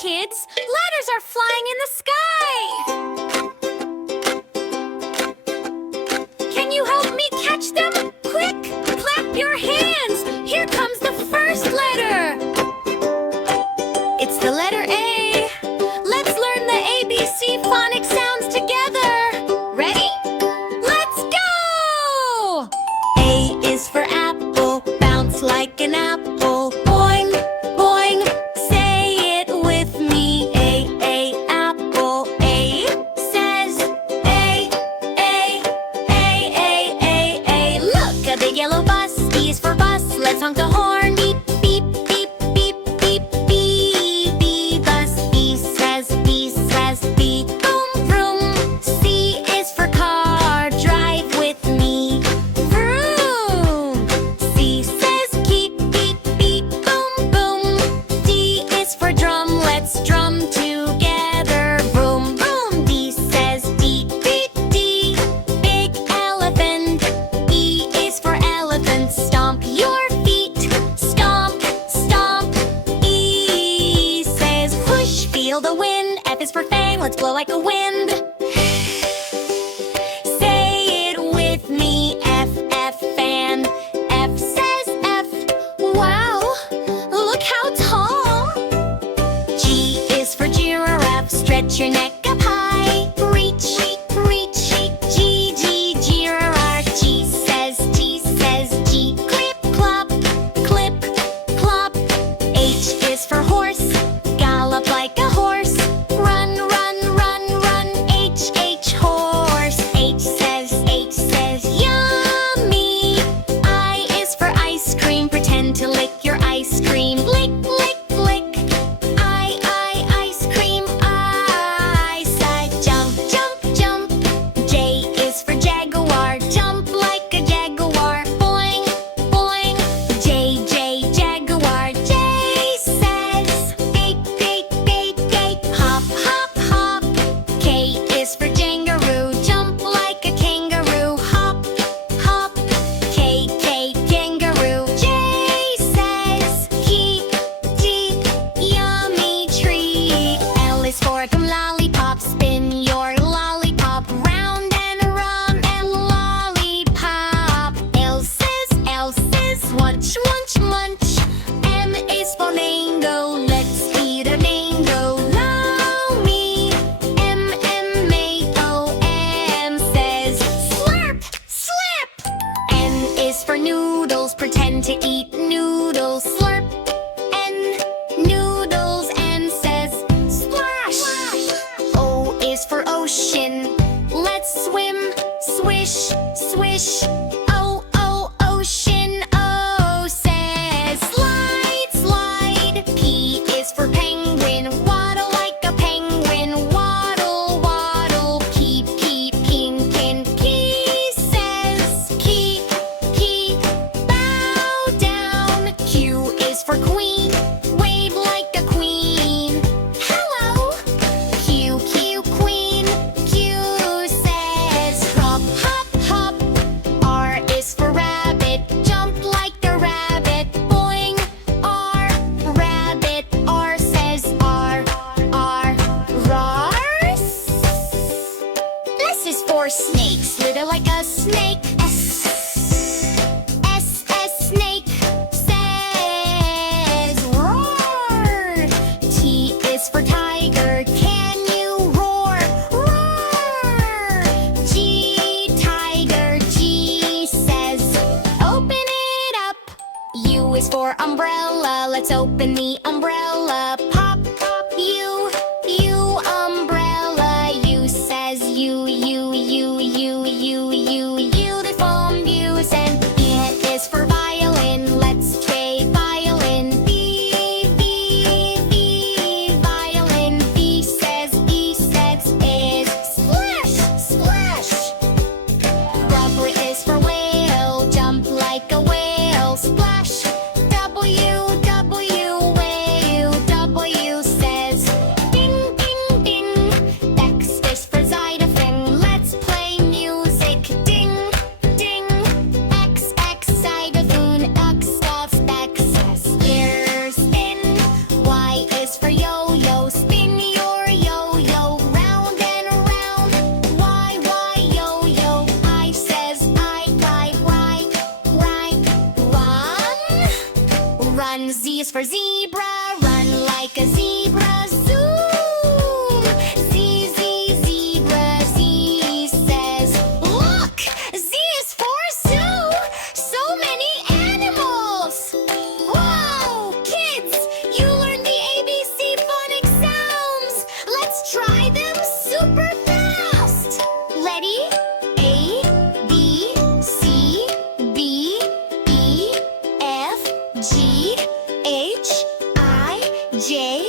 kids! Ladders are flying in the sky! Can you help me catch them? Quick! Clap your hands! Here comes the first letter! It's the letter A. Let's learn the ABC phonics sounds together! Ready? Let's go! A is for apple, bounce like an apple. Boing, boing, say it with me. A, apple. A says A. Look, a big yellow bus. B is for bus, let's honk the horn. Beep, beep, beep, beep, beep, beep, beep. Bus, B says beep. Boom, vroom. C is for car, drive with me. Vroom. C says keep, beep, beep, boom, boom. D is for drum, let's drum together. Boom, boom. D says deep, beep, D. Big elephant. E is for elephant, stomp your feet. Stomp, stomp. E says whoosh, feel the wind. F is for fang, let's blow like a wind. Say it with me. F, fan. F says F. Wow, look how tall. G is for giraffe, stretch your neck up high. Reach, reach. G, giraffe. G says G. Clip, clop, H is for horse, gallop like a horse. Run, H, horse. H says yummy. I is for ice cream, pretend to lick your ice cream. Lick, I, ice cream. I said jump. J is for jaguar, jump like a jaguar. Boing, J, jaguar. J says gate. Hop, K is for kangaroo, jump like a kangaroo. Hop, K, kangaroo. J says keep, yummy tree. L is for lollipop, spin your lollipop round and around and lollipop. L says munch. M is for mango, let's eat a mango. Allow me. M, mango. M says slurp, slip. N is for noodles, pretend to eat noodles. Slurp. N, noodles. N says splash. O is for ocean, let's swim. Swish, O, ocean. O says slide. P is for penguin, waddle like a penguin. Waddle, keep, pin. P says keep, bow down. Q is for queen, wave like a queen. Hello. Q, queen. Q says hop. R is for rabbit, jump like a rabbit. Boing, R, rabbit. R says R, rars. S is for snake, slither like a snake. S, snake says roar. T is for tiger, can you roar? Roar. G, tiger. G says open it up. U is for umbrella, let's open the umbrella. Pop, U, umbrella. U says uniform views. And V is for violin, let's play violin. V, violin. V says is splash. Rubber is for whale, jump like a whale. Splash. W, whale. W for zebra. Run like a zebra. Zoom! Z, Z, zebra. Z says, look! Z is for zoo! So many animals! Wow! Kids, you learned the ABC Phonics sounds! Let's try them super fast! Ready? A, B, C, D, E, F, G, H, I, J,